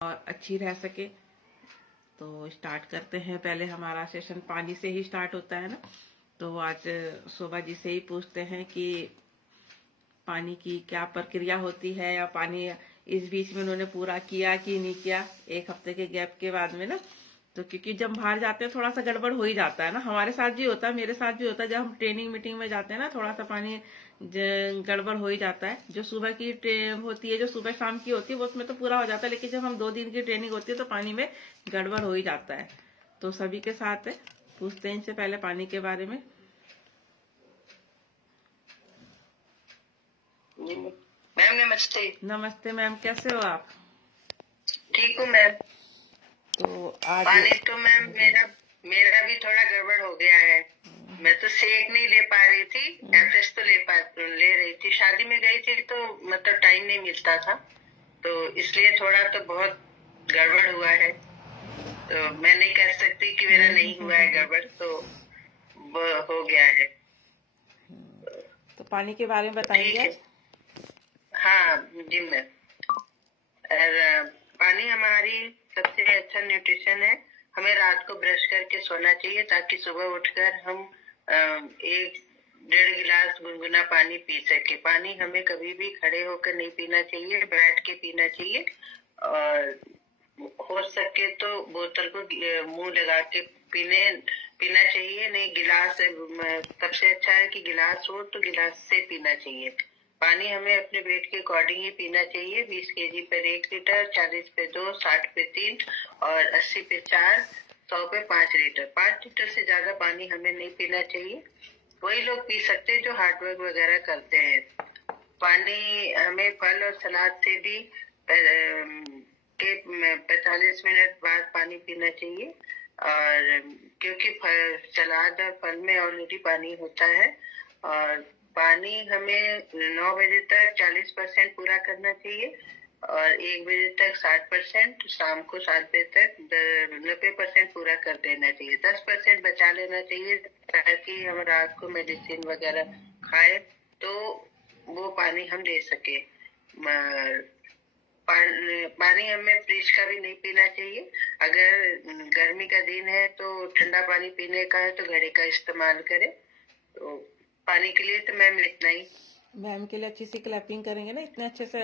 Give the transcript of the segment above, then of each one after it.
और अच्छी रह सके। तो स्टार्ट करते हैं। पहले हमारा सेशन पानी से ही स्टार्ट होता है ना, तो आज शोभा जी से ही पूछते हैं कि पानी की क्या प्रक्रिया होती है, या पानी इस बीच में उन्होंने पूरा किया कि नहीं किया, एक हफ्ते के गैप के बाद में ना। तो क्योंकि जब बाहर जाते हैं थोड़ा सा गड़बड़ हो ही जाता है ना, हमारे साथ भी होता है, मेरे साथ भी होता है। जब हम ट्रेनिंग मीटिंग में जाते हैं ना, थोड़ा सा पानी गड़बड़ हो ही जाता है। जो सुबह की होती है, जो सुबह शाम की होती है, वो उसमें तो पूरा हो जाता है, लेकिन जब हम 2 दिन की ट्रेनिंग होती है तो पानी में गड़बड़ हो ही जाता है। तो सभी के साथ पूछते हैं इनसे पहले पानी के बारे में। मैम नमस्ते। नमस्ते मैम, कैसे हो आप? ठीक हूँ मैम। तो आज पानी तो मैम मेरा भी थोड़ा गड़बड़ हो गया है। मैं तो सेक नहीं ले पा रही थी, एवरेज तो ले रही थी। शादी में गई थी तो मतलब टाइम नहीं मिलता था, तो इसलिए थोड़ा तो बहुत गड़बड़ हुआ है। तो मैं नहीं कह सकती कि मेरा नहीं हुआ है गड़बड़, तो हो गया है। तो पानी के बारे में ठीक बताएंगे? है। हाँ जी मैम। पानी हमारी सबसे अच्छा न्यूट्रिशन है। हमें रात को ब्रश करके सोना चाहिए ताकि सुबह उठकर हम 1-1.5 गिलास गुनगुना पानी पी सके। पानी हमें कभी भी खड़े होकर नहीं पीना चाहिए, बैठ के पीना चाहिए। और हो सके तो बोतल को मुंह लगा के पीना चाहिए। नहीं गिलास, सबसे अच्छा है कि गिलास हो तो गिलास से पीना चाहिए। पानी हमें अपने वेट के अकॉर्डिंग ही पीना चाहिए। 20 kg पर 1 लीटर, 40 पे 2, 60 पे 3 और 80 पे 4, 100 पे 5 लीटर। 5 लीटर से ज्यादा पानी हमें नहीं पीना चाहिए। वही लोग पी सकते हैं जो हार्डवर्क वगैरह करते हैं। पानी हमें फल और सलाद से भी के 45 मिनट बाद पानी पीना चाहिए। और क्योंकि सलाद और फल में ऑलरेडी पानी होता है। और पानी हमें 9 बजे तक 40% पूरा करना चाहिए और 1 बजे तक 60%, शाम को 7 बजे तक 90% पूरा कर देना चाहिए। 10% बचा लेना चाहिए ताकि हम रात को मेडिसिन वगैरह खाए तो वो पानी हम ले सके। पानी हमें फ्रिज का भी नहीं पीना चाहिए। अगर गर्मी का दिन है तो ठंडा पानी पीने का है तो घड़े का इस्तेमाल करें। तो पानी के लिए तो मैम इतना ही। मैम के लिए अच्छी सी क्लैपिंग करेंगे ना, इतने अच्छे से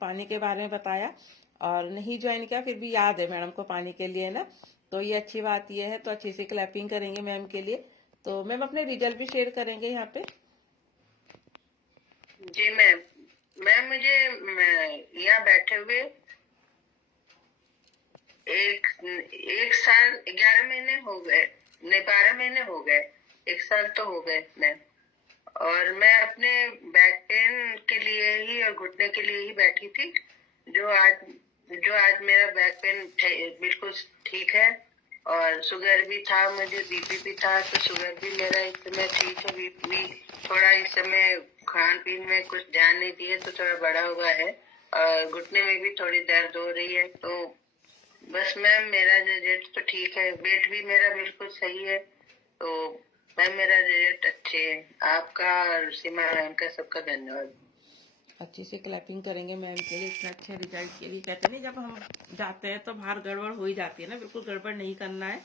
पानी के बारे में बताया। और नहीं ज्वाइन किया फिर भी याद है मैडम को पानी के लिए ना, तो ये अच्छी बात ये है। तो अच्छी सी क्लैपिंग करेंगे मैम के लिए। तो मैम अपने रिजल्ट भी शेयर करेंगे यहाँ पे। जी मैम। मैम मुझे यहाँ बैठे हुए एक साल 11 महीने हो गए, नहीं 12 महीने हो गए। 1 साल तो हो गए मैम। और मैं अपने बैक पेन के लिए ही और घुटने के लिए ही बैठी थी। जो आज मेरा बैक पेन बिल्कुल ठीक है। और शुगर भी था, मुझे बीपी भी था, तो शुगर भी मेरा इस समय ठीक है। बीपी भी थोड़ा इस समय खान पीन में कुछ ध्यान नहीं दिए तो थोड़ा बढ़ा हुआ है। और घुटने में भी थोड़ी दर्द हो रही है। तो बस मैम मेरा रिजल्ट तो ठीक है, वेट भी मेरा बिल्कुल सही है। तो मैम मेरा रिजल्ट अच्छे है। आपका और सीमा मैम का सबका धन्यवाद। अच्छी से क्लैपिंग करेंगे मैम के लिए, इतना अच्छे रिजल्ट के लिए। कहते नहीं जब हम जाते हैं तो बाहर गड़बड़ हो ही जाती है ना, बिल्कुल गड़बड़ नहीं करना है।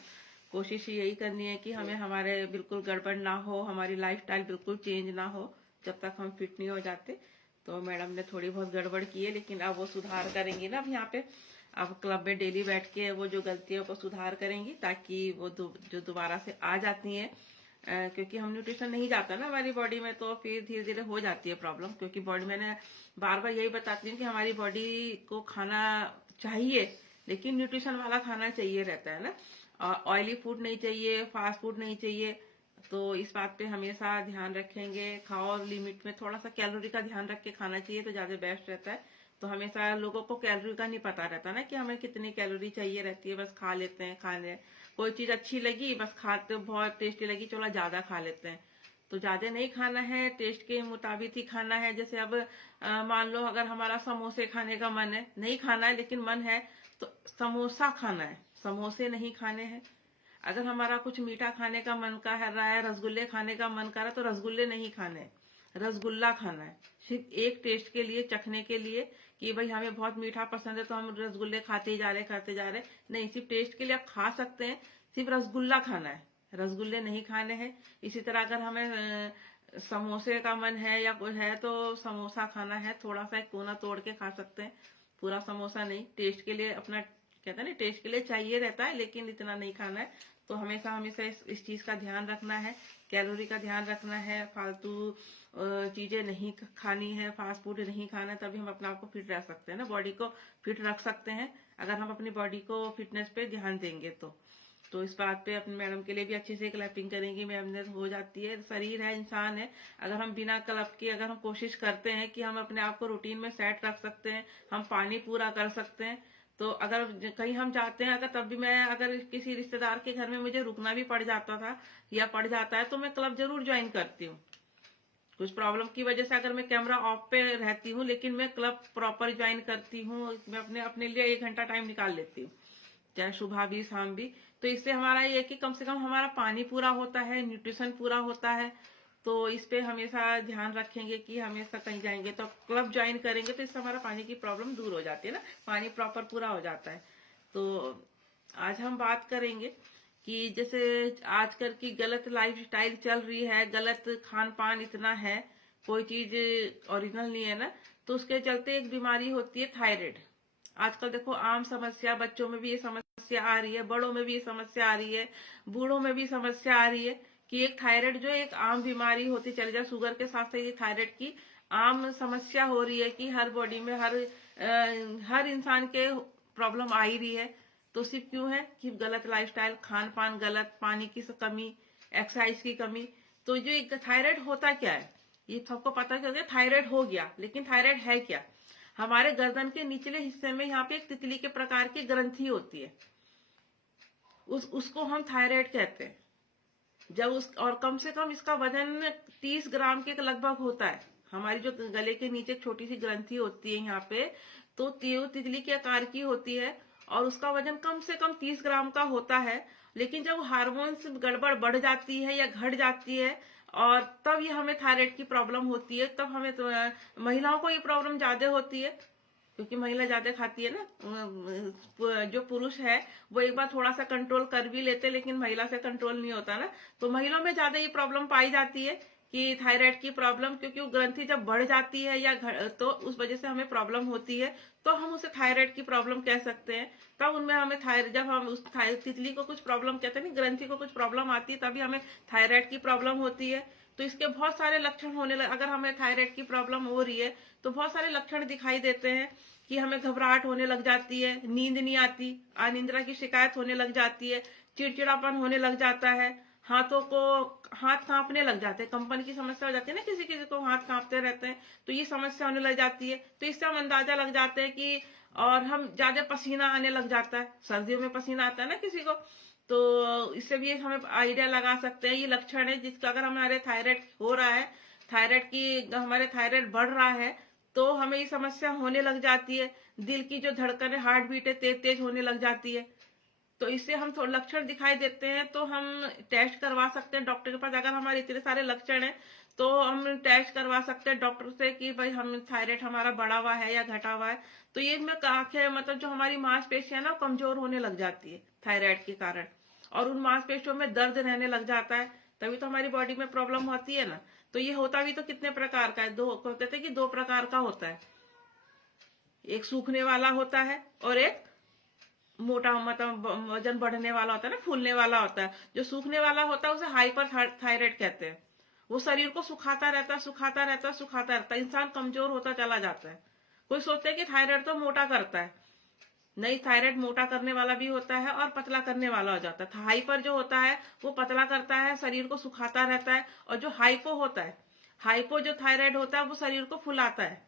कोशिश यही करनी है कि हमें हमारे बिल्कुल गड़बड़ ना हो, हमारी लाइफस्टाइल बिल्कुल चेंज ना हो जब तक हम फिट नहीं हो जाते। तो मैडम ने थोड़ी बहुत गड़बड़ की है, लेकिन अब वो सुधार करेंगी ना। अब यहाँ पे अब क्लब में डेली बैठ के वो जो गलतियों को सुधार करेंगी ताकि वो जो दोबारा से आ जाती हैं। क्योंकि हम न्यूट्रिशन नहीं जाता ना हमारी बॉडी में, तो फिर धीरे धीरे हो जाती है प्रॉब्लम। क्योंकि बॉडी, मैंने बार बार यही बताती हूँ कि हमारी बॉडी को खाना चाहिए, लेकिन न्यूट्रिशन वाला खाना चाहिए रहता है ना। ऑयली फूड नहीं चाहिए, फास्ट फूड नहीं चाहिए। तो इस बात पे हमेशा ध्यान रखेंगे। खाओ लिमिट में, थोड़ा सा कैलोरी का ध्यान रख के खाना चाहिए तो ज्यादा बेस्ट रहता है। तो हमेशा लोगों को कैलोरी का नहीं पता रहता ना कि हमें कितनी कैलोरी चाहिए रहती है, बस खा लेते हैं। खाने कोई चीज अच्छी लगी बस खाते, बहुत टेस्टी लगी चलो ज्यादा खा लेते हैं। तो ज्यादा नहीं खाना है, टेस्ट के मुताबिक ही खाना है। जैसे अब मान लो अगर हमारा समोसे खाने का मन है, नहीं खाना है लेकिन मन है, तो समोसा खाना है, समोसे नहीं खाने हैं। अगर हमारा कुछ मीठा खाने का मन कर रहा है, रसगुल्ले खाने का मन कर रहा है, तो रसगुल्ले नहीं खाने, रसगुल्ला खाना है। सिर्फ एक टेस्ट के लिए, चखने के लिए कि भाई हमें बहुत मीठा पसंद है तो हम रसगुल्ले खाते जा रहे। नहीं, सिर्फ टेस्ट के लिए आप खा सकते हैं, सिर्फ रसगुल्ला खाना है, रसगुल्ले नहीं खाने हैं। इसी तरह अगर हमें समोसे का मन है या कुछ है तो समोसा खाना है, थोड़ा सा एक कोना तोड़ के खा सकते हैं, पूरा समोसा नहीं। टेस्ट के लिए अपना कहते हैं ना, टेस्ट के लिए चाहिए रहता है, लेकिन इतना नहीं खाना है। तो हमेशा हमेशा इस चीज का ध्यान रखना है, कैलोरी का ध्यान रखना है, फालतू चीजें नहीं खानी है, फास्ट फूड नहीं खाना है, तभी हम अपने आप को फिट रह सकते हैं ना, बॉडी को फिट रख सकते हैं अगर हम अपनी बॉडी को फिटनेस पे ध्यान देंगे तो इस बात पे अपने मैडम के लिए भी अच्छे से क्लैपिंग करेंगी। मैम ने हो जाती है, शरीर है, इंसान है, अगर हम बिना क्लब के अगर हम कोशिश करते हैं कि हम अपने आप को रूटीन में सेट रख सकते हैं, हम पानी पूरा कर सकते हैं, तो अगर कहीं हम जाते हैं अगर, तब भी मैं अगर किसी रिश्तेदार के घर में मुझे रुकना भी पड़ जाता था या पड़ जाता है तो मैं क्लब जरूर ज्वाइन करती हूँ। कुछ प्रॉब्लम की वजह से अगर मैं कैमरा ऑफ पे रहती हूँ, लेकिन मैं क्लब प्रॉपर ज्वाइन करती हूँ, मैं अपने लिए 1 घंटा टाइम निकाल लेती हूँ, चाहे सुबह भी शाम भी। तो इससे हमारा ये कि कम से कम हमारा पानी पूरा होता है, न्यूट्रिशन पूरा होता है। तो इस पे हमेशा ध्यान रखेंगे कि हमेशा कहीं जाएंगे तो क्लब ज्वाइन करेंगे तो इससे हमारा पानी की प्रॉब्लम दूर हो जाती है ना, पानी प्रॉपर पूरा हो जाता है। तो आज हम बात करेंगे कि जैसे आजकल की गलत लाइफस्टाइल चल रही है, गलत खान पान इतना है, कोई चीज ओरिजिनल नहीं है ना, तो उसके चलते एक बीमारी होती है थायराइड। आजकल देखो आम समस्या, बच्चों में भी ये समस्या आ रही है, बड़ों में भी ये समस्या आ रही है, बूढ़ों में भी समस्या आ रही है कि एक थायराइड जो एक आम बीमारी होती चली जाए, शुगर के साथ ये थायराइड की आम समस्या हो रही है कि हर बॉडी में हर इंसान के प्रॉब्लम आ ही रही है। तो सिर्फ क्यों है कि गलत लाइफस्टाइल, खान पान गलत, पानी की कमी, एक्सरसाइज की कमी। तो जो थायराइड होता क्या है, ये सबको पता चल गया थायराइड हो गया, लेकिन थायराइड है क्या? हमारे गर्दन के निचले हिस्से में यहाँ पे एक तितली के प्रकार की ग्रंथि होती है, उसको हम थायराइड कहते हैं। और कम से कम इसका वजन 30 ग्राम के लगभग होता है। हमारी जो गले के नीचे छोटी सी ग्रंथि होती है यहाँ पे, तो तितली के आकार की होती है और उसका वजन कम से कम 30 ग्राम का होता है। लेकिन जब हार्मोन्स गड़बड़ बढ़ जाती है या घट जाती है और तब ये हमें थायराइड की प्रॉब्लम होती है, तब हमें महिलाओं को ये प्रॉब्लम ज्यादा होती है, क्योंकि महिला ज्यादा खाती है ना। जो पुरुष है वो एक बार थोड़ा सा कंट्रोल कर भी लेते, लेकिन महिला से कंट्रोल नहीं होता ना, तो महिलाओं में ज्यादा ये प्रॉब्लम पाई जाती है कि थायराइड की प्रॉब्लम, क्योंकि वो ग्रंथि जब बढ़ जाती है या तो उस वजह से हमें प्रॉब्लम होती है, तो हम उसे थायराइड की प्रॉब्लम कह सकते हैं। तब उनमें हमें जब हम उस तितली को कुछ प्रॉब्लम कहते हैं, ग्रंथि को कुछ प्रॉब्लम आती है, तभी हमें थायराइड की प्रॉब्लम होती है। तो इसके बहुत सारे लक्षण होने लगे। अगर हमें थायराइड की प्रॉब्लम हो रही है तो बहुत सारे लक्षण दिखाई देते हैं कि हमें घबराहट होने लग जाती है, नींद नहीं आती, अनिद्रा की शिकायत होने लग जाती है, चिड़चिड़ापन होने लग जाता है, हाथ कांपने लग जाते हैं, कंपन की समस्या हो जाती है ना, किसी किसी को हाथ कांपते रहते हैं, तो ये समस्या होने लग जाती है। तो इससे हम अंदाजा लग जाते हैं कि, और हम ज्यादा पसीना आने लग जाता है, सर्दियों में पसीना आता है ना किसी को, तो इससे भी हमें आइडिया लगा सकते हैं। ये लक्षण है जिसका, अगर हमारे थायराइड हो रहा है, हमारे थायराइड बढ़ रहा है, तो हमें ये समस्या होने लग जाती है। दिल की जो धड़कन है, हार्ट बीट है, तेज तेज होने लग जाती है। तो इससे हम थोड़ा लक्षण दिखाई देते हैं तो हम टेस्ट करवा सकते हैं डॉक्टर के पास। अगर हमारे इतने सारे लक्षण हैं तो हम टेस्ट करवा सकते हैं डॉक्टर से कि भाई हम थायराइड हमारा बढ़ा हुआ है या घटा हुआ है। तो ये में आंखें, मतलब जो हमारी मांसपेशियां ना कमजोर होने लग जाती है थायराइड के कारण, और उन मांसपेशियों में दर्द रहने लग जाता है, तभी तो हमारी बॉडी में प्रॉब्लम होती है ना। तो ये होता भी तो कितने प्रकार का है, कहते थे कि 2 प्रकार का होता है, एक सूखने वाला होता है और एक मोटा, मतलब वजन बढ़ने वाला होता है ना, फूलने वाला होता है। जो सूखने वाला होता है उसे हाइपर थायराइड कहते हैं। वो शरीर को सुखाता रहता है, सुखाता रहता है, सुखाता रहता है, इंसान कमजोर होता चला जाता है। कोई सोचते है कि थायराइड तो मोटा करता है, नहीं, थायराइड मोटा करने वाला भी होता है और पतला करने वाला हो जाता है। हाइपर जो होता है वो पतला करता है, शरीर को सुखाता रहता है, और जो हाइपो होता है, हाइपो जो थायराइड होता है वो शरीर को फुलाता है,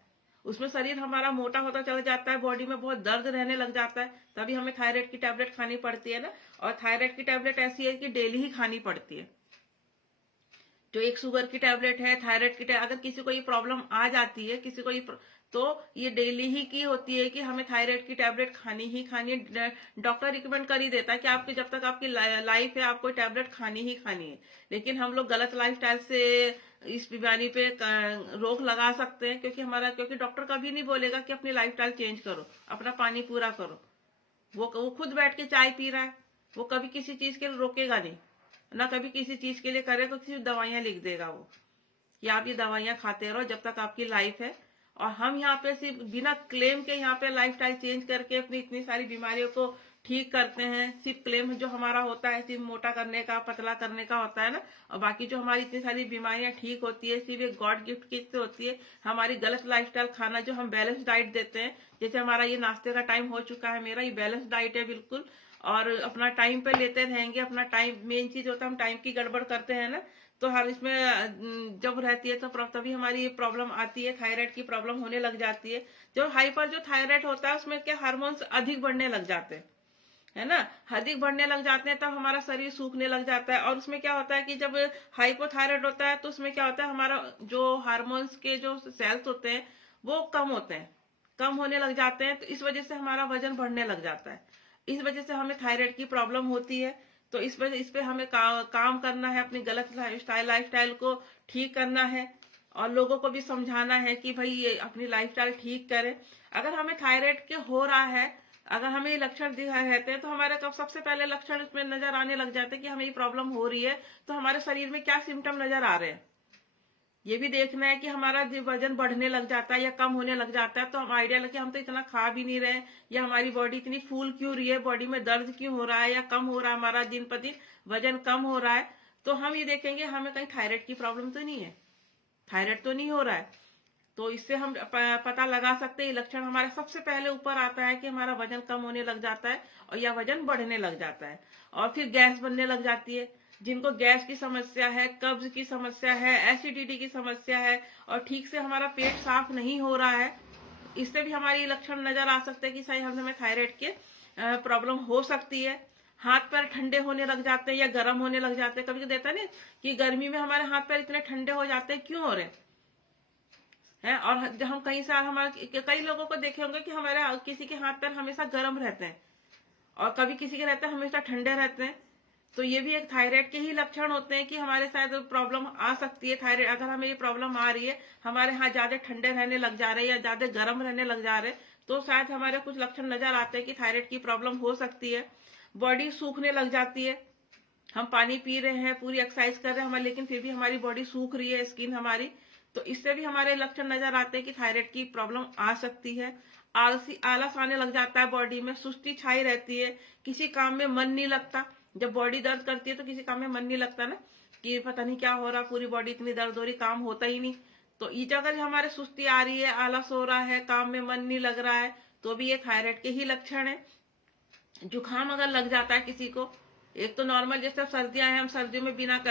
उसमें शरीर हमारा मोटा होता चला जाता है, बॉडी में बहुत दर्द रहने लग जाता है, तभी हमें थायराइड की टैबलेट खानी पड़ती है ना। और थायराइड की टैबलेट ऐसी है कि डेली ही खानी पड़ती है। जो एक शुगर की टैबलेट है, थायराइड की अगर किसी को ये प्रॉब्लम आ जाती है, किसी को ये तो ये डेली ही की होती है कि हमें थायराइड की टैबलेट खानी ही खानी है। डॉक्टर रिकमेंड कर ही देता है कि आपकी जब तक आपकी लाइफ है आपको टैबलेट खानी ही खानी है। लेकिन हम लोग गलत लाइफस्टाइल से इस बीमारी पे रोक लगा सकते हैं, क्योंकि डॉक्टर कभी नहीं बोलेगा कि अपनी लाइफस्टाइल चेंज करो, अपना पानी पूरा करो। वो खुद बैठ के चाय पी रहा है, वो कभी किसी चीज के लिए रोकेगा नहीं, ना कभी किसी चीज के लिए करेगा, सिर्फ दवाइयां लिख देगा वो कि आप ये दवाइयां खाते रहो जब तक आपकी लाइफ है। और हम यहाँ पे सिर्फ बिना क्लेम के यहाँ पे लाइफस्टाइल चेंज करके अपनी इतनी सारी बीमारियों को ठीक करते हैं। सिर्फ क्लेम जो हमारा होता है सिर्फ मोटा करने का, पतला करने का होता है ना, और बाकी जो हमारी इतनी सारी बीमारियां ठीक होती है सिर्फ एक गॉड गिफ्ट की से होती है। हमारी गलत लाइफस्टाइल खाना, जो हम बैलेंस डाइट देते हैं, जैसे हमारा ये नाश्ते का टाइम हो चुका है, मेरा ये बैलेंस डाइट है बिल्कुल, और अपना टाइम पे लेते रहेंगे। अपना टाइम मेन चीज होता है, हम टाइम की गड़बड़ करते हैं ना, तो हर इसमें जब रहती है तो तभी हमारी ये प्रॉब्लम आती है, थायराइड की प्रॉब्लम होने लग जाती है। जो थायराइड होता है उसमें क्या हार्मोन्स अधिक बढ़ने लग जाते हैं, है ना, अधिक बढ़ने लग जाते हैं, तब हमारा शरीर सूखने लग जाता है। और उसमें क्या होता है कि जब हाइपोथायराइड होता है तो उसमें क्या होता है, हमारा जो हार्मोन्स के जो सेल्स होते हैं वो कम होते हैं, कम होने लग जाते हैं, तो इस वजह से हमारा वजन बढ़ने लग जाता है। इस वजह से हमें थायराइड की प्रॉब्लम होती है। तो इस पे हमें काम करना है, अपनी गलत लाइफस्टाइल को ठीक करना है, और लोगों को भी समझाना है कि भाई ये अपनी लाइफस्टाइल ठीक करें। अगर हमें थायराइड के हो रहा है, अगर हमें ये लक्षण दिखाई रहते हैं, तो हमारे कब सबसे पहले लक्षण इसमें नजर आने लग जाते हैं कि हमें ये प्रॉब्लम हो रही है, तो हमारे शरीर में क्या सिम्टम नजर आ रहे हैं। ये भी देखना है कि हमारा वजन बढ़ने लग जाता है या कम होने लग जाता है, तो हम आइडिया लगे हम तो इतना खा भी नहीं रहे, या हमारी बॉडी इतनी फूल क्यों रही है, बॉडी में दर्द क्यों हो रहा है, या कम हो रहा है हमारा दिन पर दिन वजन कम हो रहा है, तो हम ये देखेंगे हमें कहीं थायराइड की प्रॉब्लम तो नहीं है, थायराइड तो नहीं हो रहा है। तो इससे हम पता लगा सकते हैं। लक्षण हमारे सबसे पहले ऊपर आता है कि हमारा वजन कम होने लग जाता है और या वजन बढ़ने लग जाता है, और फिर गैस बनने लग जाती है। जिनको गैस की समस्या है, कब्ज की समस्या है, एसिडिटी की समस्या है, और ठीक से हमारा पेट साफ नहीं हो रहा है, इससे भी हमारी लक्षण नजर आ सकते हैं कि सही हमें थायराइड के प्रॉब्लम हो सकती है। हाथ पैर ठंडे होने लग जाते हैं या गर्म होने लग जाते हैं। कभी कभी देता नहीं कि गर्मी में हमारे हाथ पैर इतने ठंडे हो जाते हैं, क्यों हो रहे हैं। और हम कई लोगों को देखे होंगे कि हमारे किसी के हाथ पैर हमेशा गर्म रहते हैं और कभी किसी के रहते हैं हमेशा ठंडे रहते हैं। तो ये भी एक थायराइड के ही लक्षण होते हैं कि हमारे शायद प्रॉब्लम आ सकती है थायराइड। अगर हमें ये प्रॉब्लम आ रही है, हमारे हाथ ज्यादा ठंडे रहने लग जा रहे हैं या ज्यादा गर्म रहने लग जा रहे हैं, तो शायद हमारे कुछ लक्षण नजर आते हैं कि थायराइड की प्रॉब्लम हो सकती है। बॉडी सूखने लग जाती है, हम पानी पी रहे हैं, पूरी एक्सरसाइज कर रहे हैं हमारे, लेकिन फिर भी हमारी बॉडी सूख रही है, स्किन हमारी, तो इससे भी हमारे लक्षण नजर आते हैं कि थायराइड की प्रॉब्लम आ सकती है। आलस आने लग जाता है, बॉडी में सुस्ती छाई रहती है, किसी काम में मन नहीं लगता। जब बॉडी दर्द करती है तो किसी काम में मन नहीं लगता ना, कि पता नहीं क्या हो रहा, पूरी बॉडी इतनी दर्द हो रही, काम होता ही नहीं। तो इस जगह हमारे सुस्ती आ रही है, आलस हो रहा है, काम में मन नहीं लग रहा है, तो भी ये थायराइड के ही लक्षण है। जुकाम अगर लग जाता है किसी को, एक तो नॉर्मल जैसे सर्दियां हैं, हम सर्दियों में बिना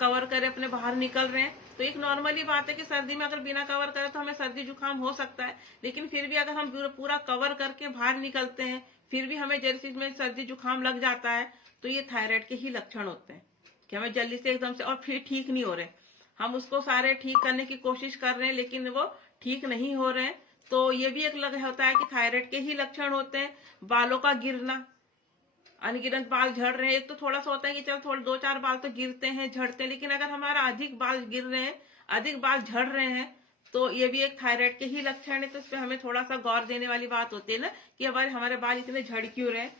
कवर करे अपने बाहर निकल रहे हैं, तो एक नॉर्मली बात है कि सर्दी में अगर बिना कवर करे तो हमें सर्दी जुकाम हो सकता है। लेकिन फिर भी अगर हम पूरा कवर करके बाहर निकलते हैं, फिर भी हमें जल्दी में सर्दी जुकाम लग जाता है, तो ये थायराइड के ही लक्षण होते हैं कि हमें जल्दी से एकदम से, और फिर ठीक नहीं हो रहे, हम उसको सारे ठीक करने की कोशिश कर रहे हैं लेकिन वो ठीक नहीं हो रहे हैं, तो ये भी एक होता है कि थायराइड के ही लक्षण होते हैं। बालों का गिरना, अनगिनत बाल झड़ रहे हैं, एक तो थोड़ा सा होता है कि चल थोड़े 2-4 बाल तो गिरते हैं, झड़ते हैं, लेकिन अगर हमारा अधिक बाल गिर रहे हैं, अधिक बाल झड़ रहे हैं, तो ये भी एक थायराइड के ही लक्षण है। तो इस पे हमें थोड़ा सा गौर देने वाली बात होती है ना, कि हमारे बाल इतने झड़ क्यों रहे हैं,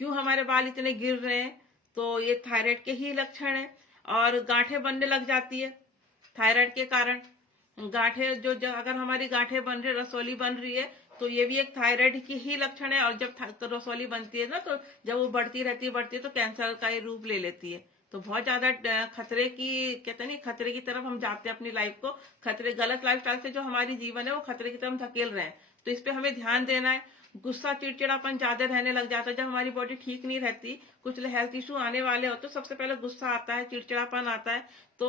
क्यों हमारे बाल इतने गिर रहे हैं, तो ये थायराइड के ही लक्षण है। और गांठें बनने लग जाती है थायराइड के कारण, गांठें जो अगर हमारी गांठें बन रही, रसोली बन रही है, तो ये भी एक थायराइड की ही लक्षण है। और जब तो रसोली बनती है ना, तो जब वो बढ़ती रहती है तो कैंसर का ये रूप ले लेती है। तो बहुत ज्यादा खतरे की, कहते हैं नहीं, खतरे की तरफ हम जाते हैं अपनी लाइफ को, खतरे गलत लाइफस्टाइल से जो हमारी जीवन है वो खतरे की तरफ धकेल रहे हैं, तो इस पे हमें ध्यान देना है। गुस्सा चिड़चिड़ापन ज्यादा रहने लग जाता है, जब हमारी बॉडी ठीक नहीं रहती, कुछ हेल्थ इशू आने वाले हो तो सबसे पहले गुस्सा आता है, चिड़चिड़ापन आता है। तो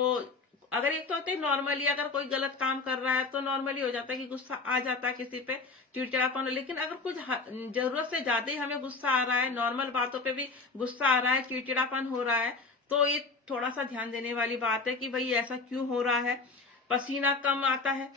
अगर एक तो होता है नॉर्मली, अगर कोई गलत काम कर रहा है तो नॉर्मली हो जाता है कि गुस्सा आ जाता है किसी पे, चिड़चिड़ापन। लेकिन अगर कुछ जरूरत से ज्यादा ही हमें गुस्सा आ रहा है, नॉर्मल बातों पे भी गुस्सा आ रहा है, चिड़चिड़ापन हो रहा है, तो ये थोड़ा सा ध्यान देने वाली बात है कि भाई ऐसा क्यों हो रहा है। पसीना कम आता है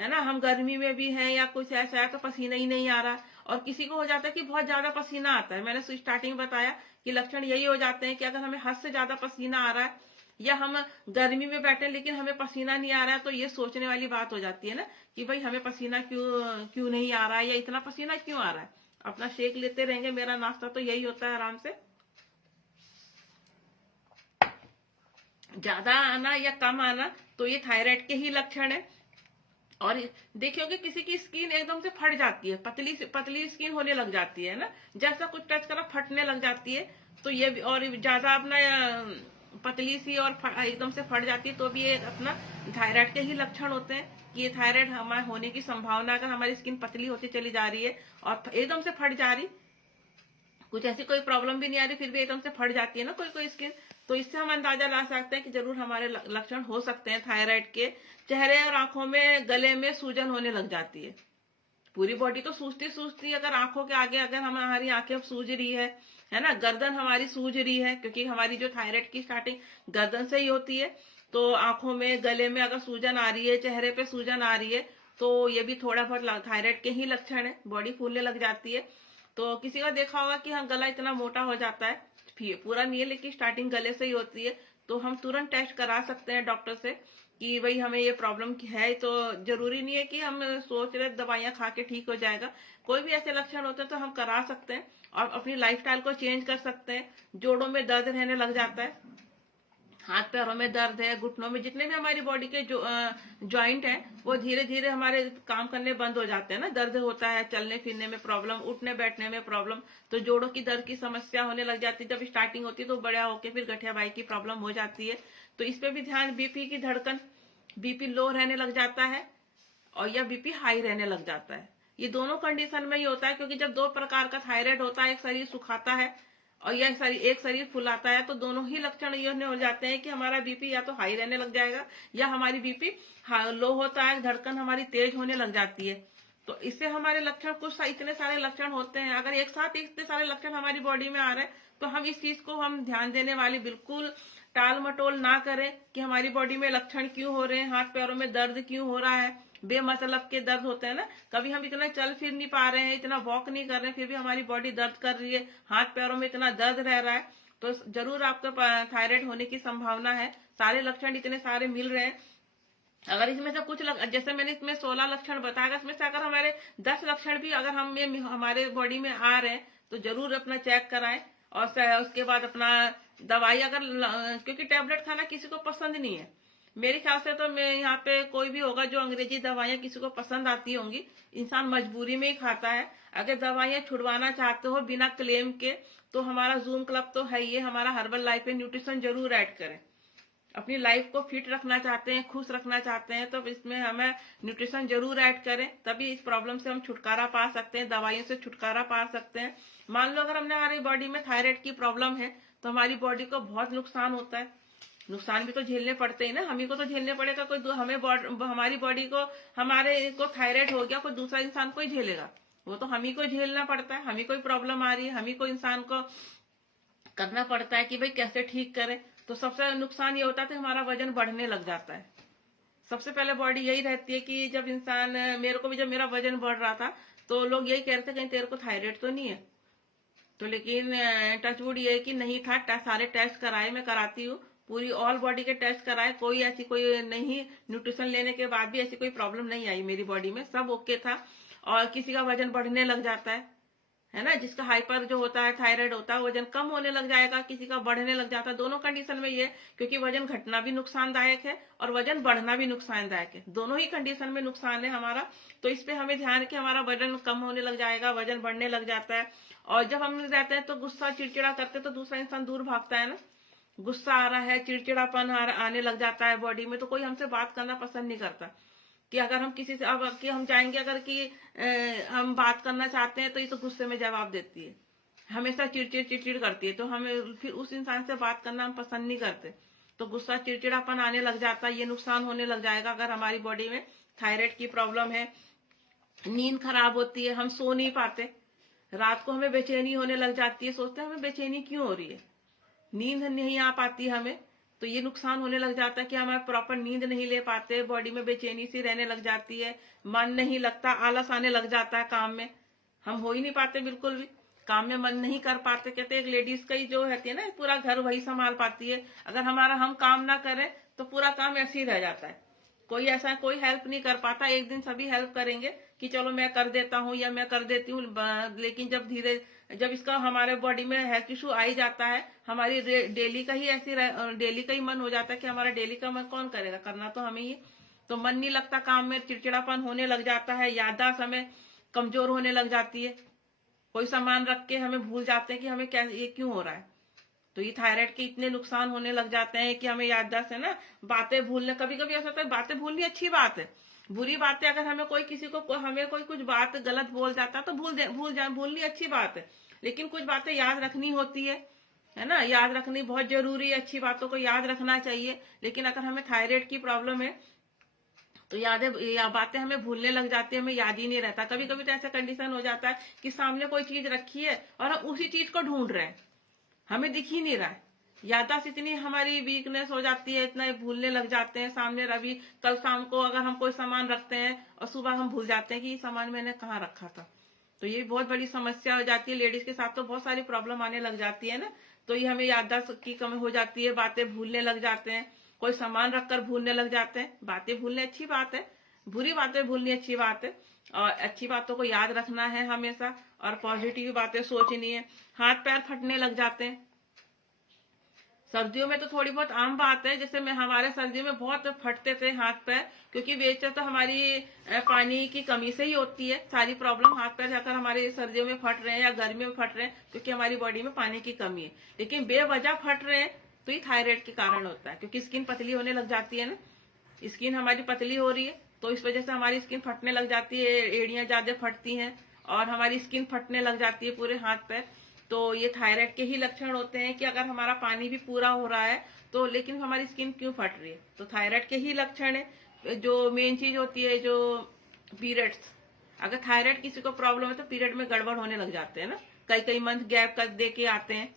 है ना, हम गर्मी में भी हैं या कुछ ऐसा है तो पसीना ही नहीं आ रहा। और किसी को हो जाता है कि बहुत ज्यादा पसीना आता है। मैंने स्टार्टिंग में बताया कि लक्षण यही हो जाते हैं कि अगर हमें हद से ज्यादा पसीना आ रहा है या हम गर्मी में बैठे लेकिन हमें पसीना नहीं आ रहा है, तो ये सोचने वाली बात हो जाती है ना कि भाई हमें पसीना क्यों क्यों नहीं आ रहा है या इतना पसीना क्यों आ रहा है। अपना शेक लेते रहेंगे। मेरा नाश्ता तो यही होता है आराम से। ज्यादा आना या कम आना तो ये थायराइड के ही लक्षण है। और देखियो कि किसी की स्किन एकदम से फट जाती है, पतली स्किन होने लग जाती है ना, जैसा कुछ टच करा फटने लग जाती है। तो ये भी, और ज्यादा अपना पतली सी और एकदम से फट जाती है तो भी ये अपना थायराइड के ही लक्षण होते हैं कि ये थायराइड हमारे होने की संभावना। अगर हमारी स्किन पतली होती चली जा रही है और एकदम से फट जा रही, कुछ ऐसी कोई प्रॉब्लम भी नहीं आ रही फिर भी एकदम से फट जाती है ना कोई कोई स्किन, तो इससे हम अंदाजा ला सकते हैं कि जरूर हमारे लक्षण हो सकते हैं थायराइड के। चेहरे और आंखों में, गले में सूजन होने लग जाती है। पूरी बॉडी तो सूजती अगर आंखों के आगे अगर हमारी आंखें सूज रही है ना, गर्दन हमारी सूज रही है क्योंकि हमारी जो थायराइड की स्टार्टिंग गर्दन से ही होती है। तो आंखों में, गले में अगर सूजन आ रही है, चेहरे पे सूजन आ रही है, तो ये भी थोड़ा बहुत थायराइड के ही लक्षण है। बॉडी फूलने लग जाती है। तो किसी का देखा होगा कि हाँ गला इतना मोटा हो जाता है, पूरा नहीं है लेकिन स्टार्टिंग गले से ही होती है, तो हम तुरंत टेस्ट करा सकते हैं डॉक्टर से कि भाई हमें ये प्रॉब्लम है। तो जरूरी नहीं है कि हम सोच रहे दवाइयां खा के ठीक हो जाएगा। कोई भी ऐसे लक्षण होते हैं तो हम करा सकते हैं और अपनी लाइफस्टाइल को चेंज कर सकते हैं। जोड़ों में दर्द रहने लग जाता है, हाथ पैरों में दर्द है, घुटनों में, जितने भी हमारी बॉडी के जो जॉइंट है वो धीरे धीरे हमारे काम करने बंद हो जाते हैं ना। दर्द होता है, चलने फिरने में प्रॉब्लम, उठने बैठने में प्रॉब्लम, तो जोड़ों की दर्द की समस्या होने लग जाती है। जब स्टार्टिंग होती है तो बड़ा होके फिर गठियाबाई की प्रॉब्लम हो जाती है। तो इस पे भी ध्यान, बीपी की धड़कन, बीपी लो रहने लग जाता है और या बीपी हाई रहने लग जाता है। ये दोनों कंडीशन में ही होता है क्योंकि जब दो प्रकार का थायराइड होता है, एक शरीर सुखाता है और यह एक शरीर फुलाता है, तो दोनों ही लक्षण ये हो जाते हैं कि हमारा बीपी या तो हाई रहने लग जाएगा या हमारी बीपी लो होता है, धड़कन हमारी तेज होने लग जाती है। तो इससे हमारे लक्षण, कुछ इतने सारे लक्षण होते हैं, अगर एक साथ इतने सारे लक्षण हमारी बॉडी में आ रहे हैं तो हम इस चीज को हम ध्यान देने वाली बिल्कुल टाल मटोल ना करें कि हमारी बॉडी में लक्षण क्यों हो रहे हैं, हाथ पैरों में दर्द क्यों हो रहा है। बेमतलब के दर्द होते हैं ना, कभी हम इतना चल फिर नहीं पा रहे हैं, इतना वॉक नहीं कर रहे हैं, फिर भी हमारी बॉडी दर्द कर रही है, हाथ पैरों में इतना दर्द रह रहा है, तो जरूर आपको थायराइड होने की संभावना है। सारे लक्षण इतने सारे मिल रहे हैं। अगर इसमें से कुछ जैसे मैंने इसमें 16 लक्षण बताया, इसमें से अगर हमारे 10 लक्षण भी अगर हमारे बॉडी में आ रहे हैं तो जरूर अपना चेक कराएं। और उसके बाद अपना दवाई, अगर क्योंकि टैबलेट खाना किसी को पसंद नहीं है मेरे ख्याल से, तो मैं यहाँ पे कोई भी होगा जो अंग्रेजी दवाइयाँ किसी को पसंद आती होंगी, इंसान मजबूरी में ही खाता है। अगर दवाइयाँ छुड़वाना चाहते हो बिना क्लेम के तो हमारा जूम क्लब तो है, ये हमारा हर्बल लाइफ में न्यूट्रिशन जरूर ऐड करें। अपनी लाइफ को फिट रखना चाहते हैं, खुश रखना चाहते हैं, तो इसमें हमें न्यूट्रिशन जरूर ऐड करें, तभी इस प्रॉब्लम से हम छुटकारा पा सकते हैं, दवाइयों से छुटकारा पा सकते हैं। मान लो अगर हमने हमारी बॉडी में थायराइड की प्रॉब्लम है तो हमारी बॉडी को बहुत नुकसान होता है। नुकसान भी तो झेलने पड़ते हैं ना, हमें को तो झेलने पड़ेगा। कोई हमें हमारी बॉडी को, हमारे को थायराइड हो गया, कोई दूसरा इंसान को ही झेलेगा? वो तो हम ही को झेलना पड़ता है। हमी कोई प्रॉब्लम आ रही है, हमी को इंसान को करना पड़ता है कि भाई कैसे ठीक करें। तो सबसे नुकसान ये होता है कि हमारा वजन बढ़ने लग जाता है। सबसे पहले बॉडी यही रहती है कि जब इंसान, मेरे को भी जब मेरा वजन बढ़ रहा था तो लोग यही कह रहे थे कहीं तेरे को थायराइड तो नहीं है, तो लेकिन टचवुड ये है कि नहीं था। सारे टेस्ट कराए, मैं कराती हूँ, पूरी ऑल बॉडी के टेस्ट कराए, कोई ऐसी कोई नहीं, न्यूट्रिशन लेने के बाद भी ऐसी कोई प्रॉब्लम नहीं आई मेरी बॉडी में, सब ओके था। और किसी का वजन बढ़ने लग जाता है ना, जिसका हाइपर जो होता है थायराइड होता है, वजन कम होने लग जाएगा, किसी का बढ़ने लग जाता है। दोनों कंडीशन में ये, क्योंकि वजन घटना भी नुकसानदायक है और वजन बढ़ना भी नुकसानदायक है, दोनों ही कंडीशन में नुकसान है हमारा। तो इस पे हमें ध्यान कि हमारा वजन कम होने लग जाएगा, वजन बढ़ने लग जाता है। और जब हम रहते हैं तो गुस्सा चिड़चिड़ा करते हैं तो दूसरा इंसान दूर भागता है ना, गुस्सा आ रहा है, चिड़चिड़ापन आने लग जाता है बॉडी में, तो कोई हमसे बात करना पसंद नहीं करता। कि अगर हम किसी से, अब कि हम जाएंगे अगर कि हम बात करना चाहते हैं तो ये तो गुस्से में जवाब देती है, हमेशा चिड़चिड़ करती है, तो हमें फिर उस इंसान से बात करना हम पसंद नहीं करते। तो गुस्सा चिड़चिड़ापन आने लग जाता है, ये नुकसान होने लग जाएगा अगर हमारी बॉडी में थायराइड की प्रॉब्लम है। नींद खराब होती है, हम सो नहीं पाते, रात को हमें बेचैनी होने लग जाती है, सोचते हैं हमें बेचैनी क्यों हो रही है, नींद नहीं आ पाती हमें, तो ये नुकसान होने लग जाता है कि हमारे प्रॉपर नींद नहीं ले पाते, बॉडी में बेचैनी सी रहने लग जाती है, मन नहीं लगता, आलस आने लग जाता है, काम में हम हो ही नहीं पाते, बिल्कुल भी काम में मन नहीं कर पाते। कहते हैं एक लेडीज का ही जो रहती है ना, पूरा घर वही संभाल पाती है, अगर हमारा हम काम ना करें तो पूरा काम ऐसे ही रह जाता है, कोई ऐसा कोई हेल्प नहीं कर पाता। एक दिन सभी हेल्प करेंगे कि चलो मैं कर देता हूँ या मैं कर देती हूँ, लेकिन जब इसका हमारे बॉडी में हेल्थ इशू आ ही जाता है, हमारी डेली का ही डेली का ही मन हो जाता है कि हमारा डेली का मन कौन करेगा, करना तो हमें ही, तो मन नहीं लगता काम में, चिड़चिड़ापन होने लग जाता है, याददाश्त हमें कमजोर होने लग जाती है, कोई सामान रख के हमें भूल जाते हैं कि हमें क्या ये क्यों हो रहा है। तो ये थायराइड के इतने नुकसान होने लग जाते हैं कि हमें याददाश्त है ना, बातें भूलने, कभी कभी ऐसा होता है बातें भूलनी अच्छी बात है, बुरी बातें अगर हमें कोई किसी को हमें कोई कुछ बात गलत बोल जाता है तो भूलनी अच्छी बात है, लेकिन कुछ बातें याद रखनी होती है ना, याद रखनी बहुत जरूरी है, अच्छी बातों को याद रखना चाहिए। लेकिन अगर हमें थायराइड की प्रॉब्लम है तो या बातें हमें भूलने लग जाती है, हमें याद ही नहीं रहता। कभी कभी तो ऐसा कंडीशन हो जाता है कि सामने कोई चीज रखी है और हम उसी चीज को ढूंढ रहे हैं, हमें दिख ही नहीं रहा है, याददाश्त इतनी हमारी वीकनेस हो जाती है, इतना भूलने लग जाते हैं। सामने रवि कल शाम को अगर हम कोई सामान रखते हैं और सुबह हम भूल जाते हैं कि ये सामान मैंने कहाँ रखा था, तो ये बहुत बड़ी समस्या हो जाती है। लेडीज के साथ तो बहुत सारी प्रॉब्लम आने लग जाती है ना, तो ये हमें याददाश्त की कमी हो जाती है, बातें भूलने लग जाते हैं, कोई सामान रखकर भूलने लग जाते हैं। बातें भूलने अच्छी बात है, बुरी बातें भूलनी अच्छी बात है, और अच्छी बातों को याद रखना है हमेशा, और पॉजिटिव बातें सोचनी है। हाथ पैर फटने लग जाते हैं, सर्दियों में तो थोड़ी बहुत आम बात है, जैसे मैं हमारे सर्दियों में बहुत फटते थे हाथ पैर, क्योंकि वेचर तो हमारी पानी की कमी से ही होती है सारी प्रॉब्लम, हाथ पैर जाकर हमारे सर्दियों में फट रहे हैं या गर्मी में फट रहे हैं क्योंकि हमारी बॉडी में पानी की कमी है। लेकिन बेवजह फट रहे हैं तो ये थायराइड के कारण होता है, क्योंकि स्किन पतली होने लग जाती है ना, स्किन हमारी पतली हो रही है तो इस वजह से हमारी स्किन फटने लग जाती है, एड़ियां ज्यादा फटती हैं और हमारी स्किन फटने लग जाती है पूरे हाथ पैर। तो ये थायराइड के ही लक्षण होते हैं कि अगर हमारा पानी भी पूरा हो रहा है तो लेकिन हमारी स्किन क्यों फट रही है, तो थायराइड के ही लक्षण है। जो मेन चीज होती है जो पीरियड्स, अगर थायराइड किसी को प्रॉब्लम है तो पीरियड में गड़बड़ होने लग जाते हैं ना, कई कई मंथ गैप कर दे के आते हैं,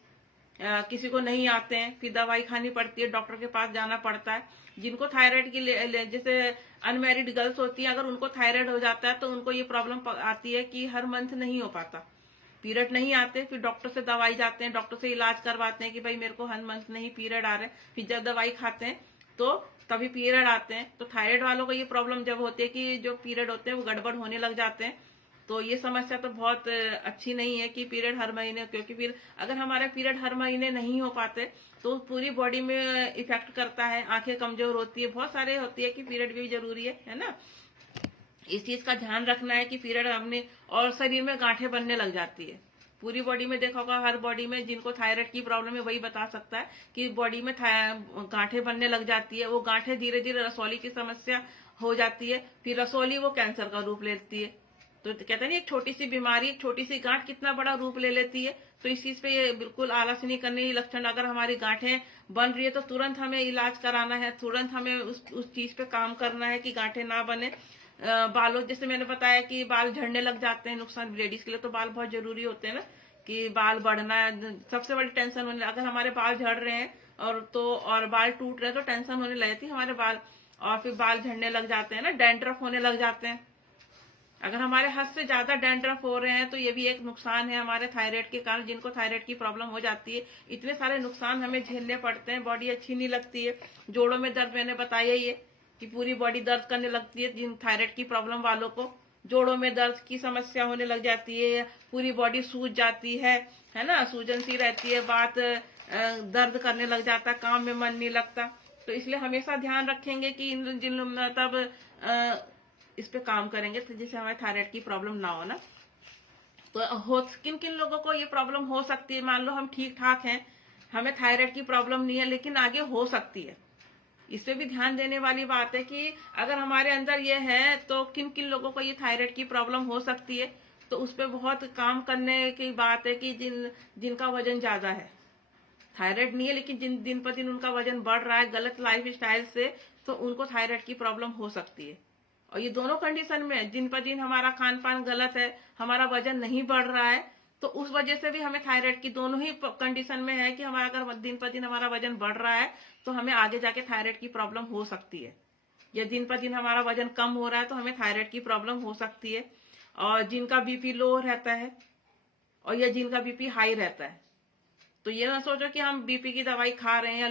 किसी को नहीं आते हैं, फिर दवाई खानी पड़ती है, डॉक्टर के पास जाना पड़ता है। जिनको थायराइड की जैसे अनमैरिड गर्ल्स होती है, अगर उनको थायराइड हो जाता है तो उनको ये प्रॉब्लम आती है कि हर मंथ नहीं हो पाता, पीरियड नहीं आते, फिर डॉक्टर से दवाई जाते हैं, डॉक्टर से इलाज करवाते हैं कि भाई मेरे को हर मंथ नहीं पीरियड आ रहे, फिर जब दवाई खाते हैं तो तभी पीरियड आते हैं। तो थायराइड वालों को ये प्रॉब्लम जब होती है कि जो पीरियड होते हैं वो गड़बड़ होने लग जाते हैं, तो ये समस्या तो बहुत अच्छी नहीं है कि पीरियड हर महीने, क्योंकि फिर अगर हमारे पीरियड हर महीने नहीं हो पाते तो पूरी बॉडी में इफेक्ट करता है, आंखें कमजोर होती है, बहुत सारे होती है कि पीरियड भी जरूरी है ना। इस चीज का ध्यान रखना है कि पीरियड हमने, और शरीर में गांठें बनने लग जाती है पूरी बॉडी में, देखा होगा हर बॉडी में, जिनको थायराइड की प्रॉब्लम है वही बता सकता है कि बॉडी में गांठें बनने लग जाती है। वो गांठें धीरे धीरे रसौली की समस्या हो जाती है, फिर रसौली वो कैंसर का रूप लेती है। तो कहते हैं ना एक छोटी सी बीमारी, एक छोटी सी गांठ कितना बड़ा रूप ले लेती है। तो इस चीज पे ये बिल्कुल आलस नहीं करने की लक्षण, अगर हमारी गांठें बन रही है तो तुरंत हमें इलाज कराना है, तुरंत हमें उस चीज पे काम करना है कि गांठें ना बने। बालों, जैसे मैंने बताया कि बाल झड़ने लग जाते हैं, नुकसान लेडीज के लिए तो बाल बहुत जरूरी होते हैं ना, कि बाल बढ़ना सबसे बड़ी टेंशन होने, अगर हमारे बाल झड़ रहे हैं और बाल टूट रहे हैं तो टेंशन होने लग जाती है हमारे बाल, और फिर बाल झड़ने लग जाते हैं ना, डैंड्रफ होने लग जाते हैं। अगर हमारे हद से ज्यादा डैंड्रफ हो रहे हैं तो ये भी एक नुकसान है हमारे थायराइड के कारण। जिनको थायराइड की प्रॉब्लम हो जाती है, इतने सारे नुकसान हमें झेलने पड़ते हैं, बॉडी अच्छी नहीं लगती है। जोड़ों में दर्द मैंने बताया ही है कि पूरी बॉडी दर्द करने लगती है, जिन थायराइड की प्रॉब्लम वालों को जोड़ों में दर्द की समस्या होने लग जाती है, पूरी बॉडी सूज जाती है ना, सूजन सी रहती है, बात दर्द करने लग जाता है, काम में मन नहीं लगता। तो इसलिए हमेशा ध्यान रखेंगे कि जिन मतलब इस पे काम करेंगे तो जिससे हमारे थायराइड की प्रॉब्लम ना हो ना। तो किन किन लोगों को ये प्रॉब्लम हो सकती है, मान लो हम ठीक ठाक हैं, हमें थायराइड की प्रॉब्लम नहीं है, लेकिन आगे हो सकती है। इस पे भी ध्यान देने वाली बात है कि अगर हमारे अंदर ये है तो किन किन लोगों को ये थायराइड की प्रॉब्लम हो सकती है। तो उस पर बहुत काम करने की बात है कि जिनका वजन ज्यादा है, थायराइड नहीं है लेकिन दिन पर दिन उनका वजन बढ़ रहा है गलत लाइफ स्टाइल से, तो उनको थायराइड की प्रॉब्लम हो सकती है। और ये दोनों कंडीशन में, दिन पर दिन हमारा खान पान गलत है, हमारा वजन नहीं बढ़ रहा है, तो उस वजह से भी हमें थायराइड की दोनों ही कंडीशन में है कि हमारा अगर दिन पर दिन हमारा वजन बढ़ रहा है तो हमें आगे जाके थायराइड की प्रॉब्लम हो सकती है, या दिन पर दिन हमारा वजन कम हो रहा है तो हमें थायराइड की प्रॉब्लम हो सकती है। और जिनका बीपी लो रहता है और या जिनका बीपी हाई रहता है, तो ये ना सोचो कि हम बीपी की दवाई खा रहे हैं या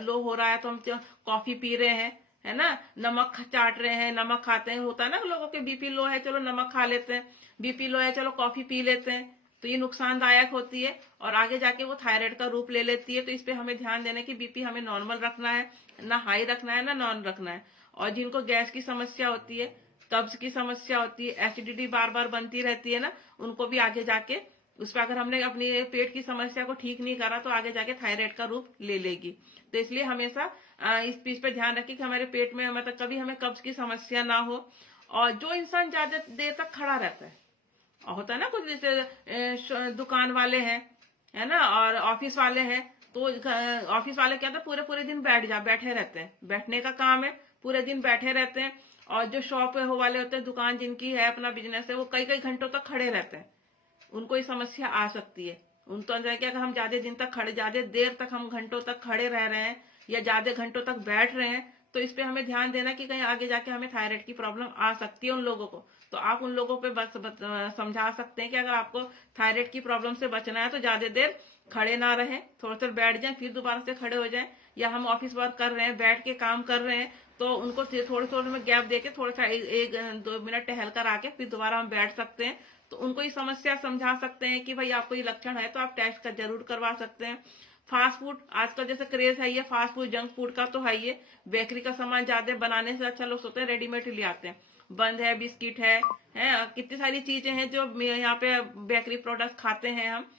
लो हो रहा है तो हम कॉफी पी रहे हैं, है ना, नमक चाट रहे हैं, नमक खाते हैं। होता है ना लोगों के बीपी लो है चलो नमक खा लेते हैं, बीपी लो है चलो कॉफी पी लेते हैं, तो ये नुकसानदायक होती है और आगे जाके वो थायराइड का रूप ले लेती है। तो इस पे हमें ध्यान देना है कि बीपी हमें नॉर्मल रखना है, ना हाई रखना है ना नॉन रखना है। और जिनको गैस की समस्या होती है, कब्ज की समस्या होती है, एसिडिटी बार बार बनती रहती है ना, उनको भी आगे जाके उस पर अगर हमने अपनी पेट की समस्या को ठीक नहीं करा तो आगे जाके थायराइड का रूप ले लेगी। तो इसलिए हमेशा इस चीज पे ध्यान रखें कि हमारे पेट में मतलब कभी हमें कब्ज की समस्या ना हो। और जो इंसान ज्यादा देर तक खड़ा रहता है, और होता है ना कुछ जैसे दुकान वाले हैं, है ना, और ऑफिस वाले हैं, तो ऑफिस वाले क्या पूरे पूरे दिन बैठे रहते हैं, बैठने का काम है, पूरे दिन बैठे रहते हैं। और जो शॉप वाले होते हैं, दुकान जिनकी है, अपना बिजनेस है, वो कई कई घंटों तक खड़े रहते हैं, उनको ये समस्या आ सकती है। उनको अंदर है कि अगर हम ज्यादा दिन तक खड़े, ज्यादा देर तक हम घंटों तक खड़े रह रहे हैं या ज्यादा घंटों तक बैठ रहे हैं, तो इस पे हमें ध्यान देना कि कहीं आगे जाके हमें थायराइड की प्रॉब्लम आ सकती है उन लोगों को। तो आप उन लोगों पे बस समझा सकते हैं कि अगर आपको थायराइड की प्रॉब्लम से बचना है तो ज्यादा देर खड़े ना रहें, थोड़ा देर बैठ जाएं फिर दोबारा से खड़े हो जाएं। या हम ऑफिस वर्क कर रहे हैं, बैठ के काम कर रहे हैं, तो उनको थोड़े थोड़े में गैप देके थोड़ा सा 1-2 मिनट टहल कर आके फिर दोबारा हम बैठ सकते हैं। तो उनको ये समस्या समझा सकते हैं कि भाई आपको ये लक्षण है तो आप टेस्ट का जरूर करवा सकते हैं। फास्ट फूड आजकल जैसे क्रेज है, ये फास्ट फूड जंक फूड का तो है, ये बेकरी का सामान ज्यादा बनाने से अच्छा लोग सोचते हैं रेडीमेड ले आते हैं। बंद है, बिस्किट है कितनी सारी चीजें हैं जो यहाँ पे बेकरी प्रोडक्ट खाते हैं हम।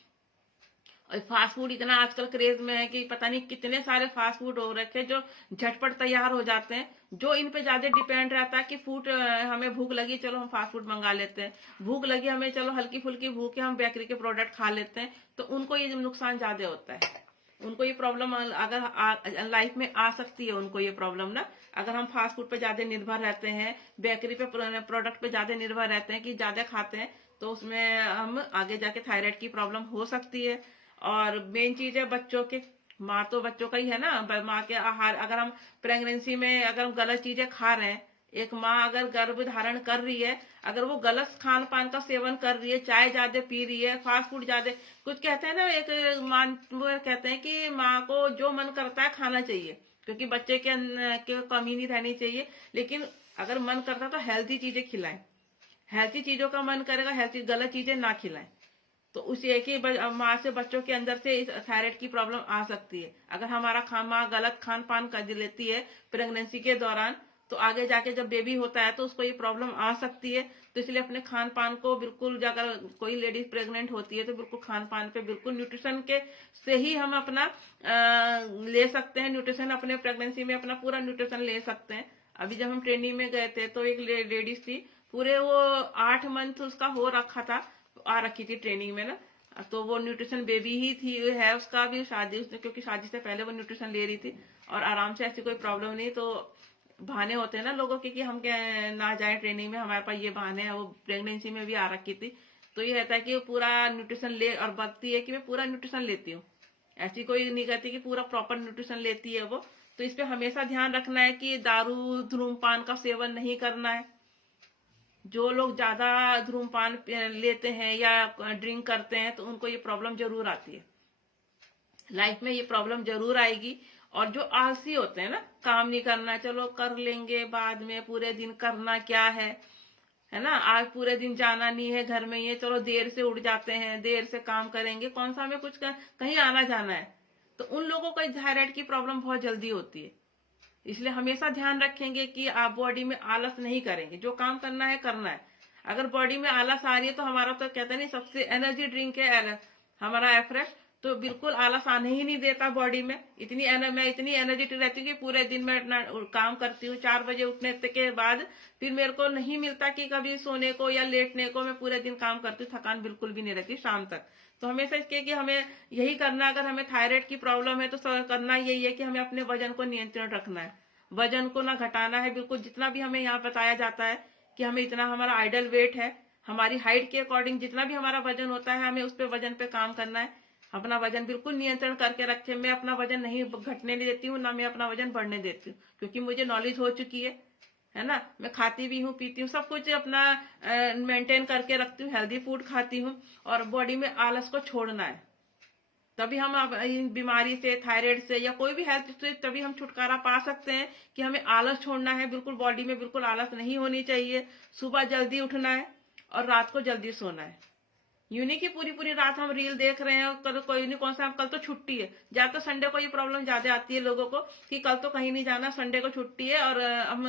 और फास्ट फूड इतना आजकल क्रेज में है कि पता नहीं कितने सारे फास्ट फूड हो रखे जो झटपट तैयार हो जाते हैं। जो इन पे ज्यादा डिपेंड रहता है कि फूड हमें भूख लगी चलो हम फास्ट फूड मंगा लेते हैं, भूख लगी हमें चलो हल्की फुल्की भूख है हम बेकरी के प्रोडक्ट खा लेते हैं, तो उनको ये नुकसान ज्यादा होता है। उनको ये प्रॉब्लम अगर लाइफ में आ सकती है, उनको ये प्रॉब्लम ना, अगर हम फास्ट फूड पे ज्यादा निर्भर रहते हैं, बेकरी पे प्रोडक्ट पे ज्यादा निर्भर रहते हैं कि ज्यादा खाते हैं, तो उसमें हम आगे जाके थायराइड की प्रॉब्लम हो सकती है। और मेन चीज है बच्चों के, माँ तो बच्चों का ही है ना, माँ के आहार अगर हम प्रेगनेंसी में अगर हम गलत चीजें खा रहे हैं, एक माँ अगर गर्भ धारण कर रही है, अगर वो गलत खान पान का सेवन कर रही है, चाय ज्यादा पी रही है, फास्ट फूड ज्यादा, कुछ कहते हैं ना, एक मान कहते हैं कि माँ को जो मन करता है खाना चाहिए क्योंकि बच्चे के कमी नहीं रहनी चाहिए। लेकिन अगर मन करता है तो हेल्थी चीजें खिलाएं, हेल्थी चीजों का मन करेगा, हेल्थी गलत चीजें ना खिलाएं। तो उस एक ही माँ से बच्चों के अंदर से इस थायराइड की प्रॉब्लम आ सकती है। अगर हमारा माँ गलत खान पान कर लेती है प्रेगनेंसी के दौरान, तो आगे जाके जब बेबी होता है तो उसको ये प्रॉब्लम आ सकती है। तो इसलिए अपने खान पान को बिल्कुल, अगर कोई लेडीज प्रेग्नेंट होती है तो बिल्कुल खान पान पे बिल्कुल न्यूट्रिशन के से ही हम अपना ले सकते हैं, न्यूट्रिशन अपने प्रेगनेंसी में अपना पूरा न्यूट्रिशन ले सकते हैं। अभी जब हम ट्रेनिंग में गए थे तो एक लेडीज थी, पूरे वो 8 मंथ उसका हो रखा था, आ रखी थी ट्रेनिंग में ना, तो वो न्यूट्रिशन बेबी ही थी, है उसका भी शादी, उसने क्योंकि शादी से पहले वो न्यूट्रिशन ले रही थी और आराम से, ऐसी कोई प्रॉब्लम नहीं। तो बहाने होते हैं ना लोगों के कि हम क्या ना जाए ट्रेनिंग में, हमारे पास ये बहाने हैं, वो प्रेगनेंसी में भी आ रखी थी। तो ये रहता है कि वो पूरा न्यूट्रिशन ले, और बतती है कि मैं पूरा न्यूट्रिशन लेती हूँ, ऐसी कोई नहीं कहती कि पूरा प्रॉपर न्यूट्रिशन लेती है वो। तो इस पे हमेशा ध्यान रखना है कि दारू धूम्रपान का सेवन नहीं करना है। जो लोग ज्यादा धूम्रपान लेते हैं या ड्रिंक करते हैं तो उनको ये प्रॉब्लम जरूर आती है, लाइफ में ये प्रॉब्लम जरूर आएगी। और जो आलसी होते हैं ना, काम नहीं करना, चलो कर लेंगे बाद में, पूरे दिन करना क्या है ना, आज पूरे दिन जाना नहीं है, घर में ही है, चलो देर से उठ जाते हैं, देर से काम करेंगे, कौन सा हमें कुछ कहीं आना जाना है, तो उन लोगों को थायराइड की प्रॉब्लम बहुत जल्दी होती है। इसलिए हमेशा ध्यान रखेंगे कि आप बॉडी में आलस नहीं करेंगे, जो काम करना है करना है। अगर बॉडी में आलस आ रही है तो हमारा तो कहते नहीं सबसे एनर्जी ड्रिंक है हमारा एफ्रेश, तो बिल्कुल आलस आने ही नहीं देता बॉडी में। मैं इतनी एनर्जेटिक रहती हूँ कि पूरे दिन में अपना काम करती हूँ, 4 बजे उठने के बाद फिर मेरे को नहीं मिलता कि कभी सोने को या लेटने को, मैं पूरे दिन काम करती हूँ, थकान बिल्कुल भी नहीं रहती शाम तक। तो हमेशा इसके कि हमें यही करना, अगर हमें थायराइड की प्रॉब्लम है तो करना यही है कि हमें अपने वजन को नियंत्रण रखना है, वजन को ना घटाना है बिल्कुल। जितना भी हमें यहाँ बताया जाता है कि हमें इतना हमारा आइडल वेट है, हमारी हाइट के अकॉर्डिंग जितना भी हमारा वजन होता है हमें उस पे वजन पे काम करना है। अपना वजन बिल्कुल नियंत्रण करके रखे। मैं अपना वजन नहीं घटने देती हूँ, ना मैं अपना वजन बढ़ने देती हूँ, क्योंकि मुझे नॉलेज हो चुकी है ना। मैं खाती भी हूँ, पीती हूँ, सब कुछ अपना मेंटेन करके रखती हूँ, हेल्दी फूड खाती हूँ। और बॉडी में आलस को छोड़ना है, तभी हम इन बीमारी से, थायराइड से या कोई भी हेल्थ से तभी हम छुटकारा पा सकते हैं कि हमें आलस छोड़ना है। बिल्कुल बॉडी में बिल्कुल आलस नहीं होनी चाहिए। सुबह जल्दी उठना है और रात को जल्दी सोना है। यूं नहीं कि पूरी पूरी रात हम रील देख रहे हैं और कल कोई नहीं, कौन सा कल तो छुट्टी है। ज्यादा तो संडे को ये प्रॉब्लम ज्यादा आती है लोगों को कि कल तो कहीं नहीं जाना, संडे को छुट्टी है और हम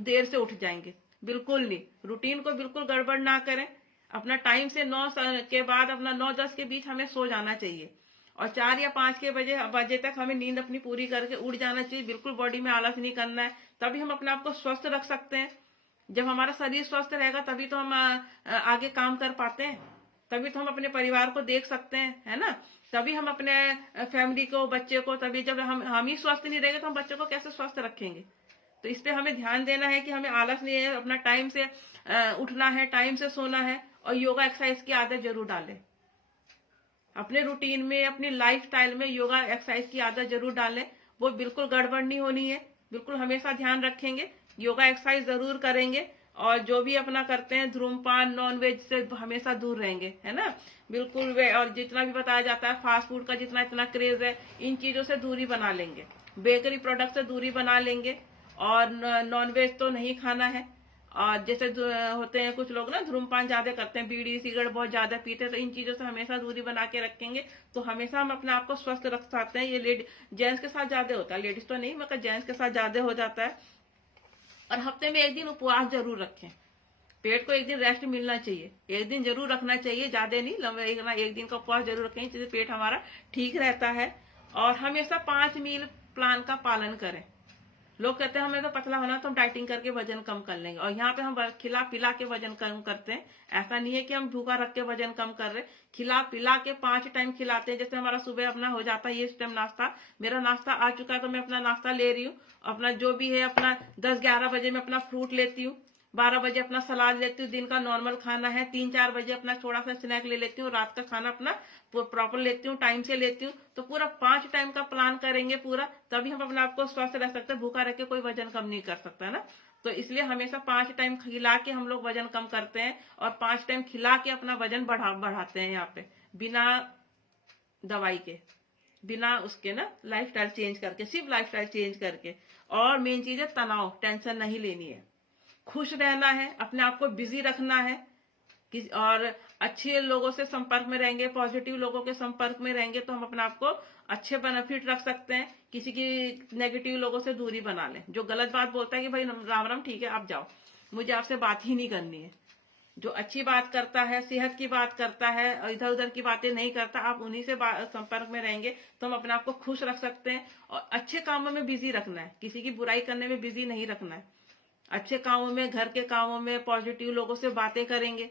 देर से उठ जाएंगे। बिल्कुल नहीं, रूटीन को बिल्कुल गड़बड़ ना करें। अपना टाइम से 9 के बाद अपना 9-10 के बीच हमें सो जाना चाहिए और 4 या 5 के बजे तक हमें नींद अपनी पूरी करके उठ जाना चाहिए। बिल्कुल बॉडी में आलस नहीं करना है, तभी हम अपने आप को स्वस्थ रख सकते हैं। जब हमारा शरीर स्वस्थ रहेगा तभी तो हम आगे काम कर पाते हैं, तभी तो हम अपने परिवार को देख सकते हैं, है ना। तभी हम अपने फैमिली को, बच्चे को, तभी जब हम ही स्वस्थ नहीं रहेंगे तो हम बच्चों को कैसे स्वस्थ रखेंगे। तो इस पे हमें ध्यान देना है कि हमें आलस नहीं है, अपना टाइम से उठना है, टाइम से सोना है और योगा एक्सरसाइज की आदत जरूर डालें। अपने रूटीन में, अपनी लाइफस्टाइल में योगा एक्सरसाइज की आदत जरूर डालें। वो बिल्कुल गड़बड़ नहीं होनी है, बिल्कुल हमेशा ध्यान रखेंगे, योगा एक्सरसाइज जरूर करेंगे। और जो भी अपना करते हैं, धूम्रपान, नॉनवेज से हमेशा दूर रहेंगे, है ना। बिल्कुल वे, और जितना भी बताया जाता है फास्ट फूड का जितना इतना क्रेज है, इन चीजों से दूरी बना लेंगे, बेकरी प्रोडक्ट से दूरी बना लेंगे। और नॉनवेज तो नहीं खाना है। और जैसे होते हैं कुछ लोग ना, धूम्रपान ज्यादा करते हैं, बीड़ी सिगरेट बहुत ज्यादा पीते हैं, तो इन चीजों से हमेशा दूरी बना के रखेंगे तो हमेशा हम अपने आप को स्वस्थ रख सकते हैं। ये जेंट्स के साथ ज्यादा होता है, लेडीज तो नहीं, मगर जेंट्स के साथ ज्यादा हो जाता है। और हफ्ते में एक दिन उपवास जरूर रखें। पेट को एक दिन रेस्ट मिलना चाहिए, एक दिन जरूर रखना चाहिए, ज्यादा नहीं, लंबा एक दिन का उपवास जरूर रखें, जिससे पेट हमारा ठीक रहता है। और हमेशा 5 मील प्लान का पालन करें। लोग कहते हैं हमें तो पतला होना, तो हम डाइटिंग करके वजन कम कर लेंगे, और यहाँ पे हम खिला पिला के वजन कम करते हैं। ऐसा नहीं है कि हम भूखा रख के वजन कम कर रहे, खिला पिला के 5 टाइम खिलाते हैं। जैसे हमारा सुबह अपना हो जाता है ये इस टाइम नाश्ता, मेरा नाश्ता आ चुका है तो मैं अपना नाश्ता ले रही हूँ। अपना जो भी है अपना 10-11 बजे में अपना फ्रूट लेती हूँ, 12 बजे अपना सलाद लेती हूँ, दिन का नॉर्मल खाना है, 3-4 बजे अपना थोड़ा सा स्नैक ले लेती हूँ, रात का खाना अपना प्रॉपर लेती हूँ, टाइम से लेती हूँ। तो पूरा 5 टाइम का प्लान करेंगे पूरा, तभी हम अपने आप को स्वस्थ रह सकते हैं। भूखा रह के कोई वजन कम नहीं कर सकता है ना। तो इसलिए हमेशा 5 टाइम खिला के हम लोग वजन कम करते हैं, और 5 टाइम खिला के अपना वजन बढ़ाते हैं यहाँ पे, बिना दवाई के, बिना उसके ना, लाइफस्टाइल चेंज करके, सिर्फ लाइफस्टाइल चेंज करके। और मेन चीज है तनाव, टेंशन नहीं लेनी है, खुश रहना है, अपने आप को बिजी रखना है। और अच्छे लोगों से संपर्क में रहेंगे, पॉजिटिव लोगों के संपर्क में रहेंगे तो हम अपने आप को अच्छे बेनिफिट रख सकते हैं। किसी की नेगेटिव लोगों से दूरी बना लें। जो गलत बात बोलता है कि भाई राम राम ठीक है आप जाओ, मुझे आपसे बात ही नहीं करनी है। जो अच्छी बात करता है, सेहत की बात करता है, और इधर उधर की बातें नहीं करता, आप उन्हीं से संपर्क में रहेंगे तो हम अपने आप को खुश रख सकते हैं। और अच्छे कामों में बिजी रखना है, किसी की बुराई करने में बिजी नहीं रखना है। अच्छे कामों में, घर के कामों में पॉजिटिव लोगों से बातें करेंगे,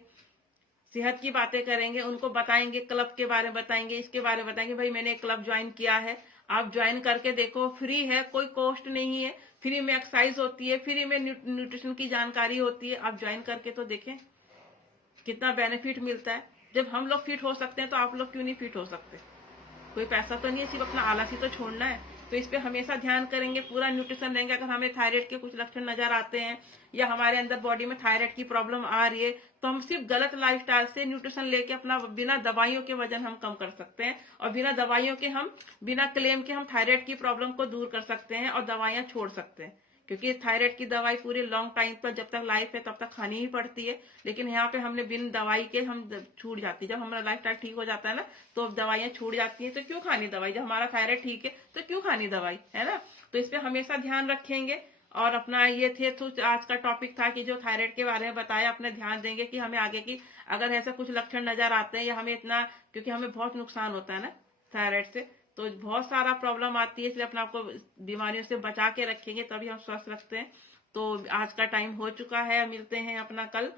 सेहत की बातें करेंगे, उनको बताएंगे, क्लब के बारे में बताएंगे, इसके बारे में बताएंगे, भाई मैंने एक क्लब ज्वाइन किया है, आप ज्वाइन करके देखो, फ्री है, कोई कॉस्ट नहीं है, फ्री में एक्सरसाइज होती है, फ्री में न्यूट्रिशन की जानकारी होती है, आप ज्वाइन करके तो देखें कितना बेनिफिट मिलता है। जब हम लोग फिट हो सकते हैं तो आप लोग क्यों नहीं फिट हो सकते। कोई पैसा तो नहीं है, सिर्फ अपना आलस ही तो छोड़ना है। तो इस पे हमेशा ध्यान करेंगे, पूरा न्यूट्रिशन रहेंगे। अगर हमें थायराइड के कुछ लक्षण नजर आते हैं या हमारे अंदर बॉडी में थायराइड की प्रॉब्लम आ रही है, तो हम सिर्फ गलत लाइफस्टाइल से न्यूट्रिशन लेके अपना बिना दवाइयों के वजन हम कम कर सकते हैं, और बिना दवाइयों के हम, बिना क्लेम के हम थायराइड की प्रॉब्लम को दूर कर सकते हैं और दवाइयां छोड़ सकते हैं। क्योंकि थायराइड की दवाई पूरे लॉन्ग टाइम पर, जब तक लाइफ है तब तक खानी ही पड़ती है। लेकिन यहाँ पे हमने बिन दवाई के हम छूट जाती है। जब हमारा लाइफ स्टाइल ठीक हो जाता है ना, तो दवाइयां छूट जाती हैं। तो क्यों खानी दवाई, जब हमारा थायराइड ठीक है तो क्यों खानी दवाई, है ना। तो इस पे हमेशा ध्यान रखेंगे। और अपना ये थे तो आज का टॉपिक था कि जो थायराइड के बारे में बताया, अपने ध्यान देंगे कि हमें आगे की अगर ऐसा कुछ लक्षण नजर आते हैं या हमें इतना, क्योंकि हमें बहुत नुकसान होता है ना थायराइड से, तो बहुत सारा प्रॉब्लम आती है, इसलिए अपने आपको बीमारियों से बचा के रखेंगे तभी हम स्वस्थ रखते हैं। तो आज का टाइम हो चुका है, मिलते हैं अपना कल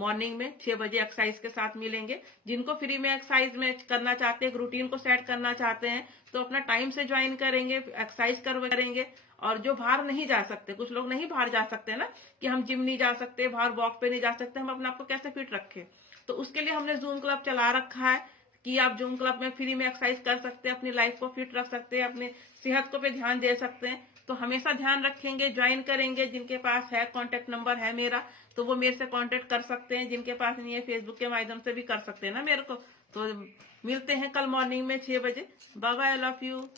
मॉर्निंग में 6 बजे एक्सरसाइज के साथ मिलेंगे। जिनको फ्री में एक्सरसाइज में करना चाहते हैं, एक रूटीन को सेट करना चाहते हैं, तो अपना टाइम से ज्वाइन करेंगे, एक्सरसाइज करेंगे। और जो बाहर नहीं जा सकते, कुछ लोग नहीं बाहर जा सकते ना, कि हम जिम नहीं जा सकते, बाहर वॉक पे नहीं जा सकते, हम अपने आप को कैसे फिट रखें, तो उसके लिए हमने जूम क्लब चला रखा है कि आप जूम क्लब में फ्री में एक्सरसाइज कर सकते हैं, अपनी लाइफ को फिट रख सकते हैं, अपनी सेहत को पे ध्यान दे सकते हैं। तो हमेशा ध्यान रखेंगे, ज्वाइन करेंगे। जिनके पास है कॉन्टेक्ट नंबर है मेरा, तो वो मेरे से कॉन्टेक्ट कर सकते हैं। जिनके पास नहीं है, फेसबुक के माध्यम से भी कर सकते हैं ना मेरे को। तो मिलते हैं कल मॉर्निंग में 6 बजे। Bye bye, I love you.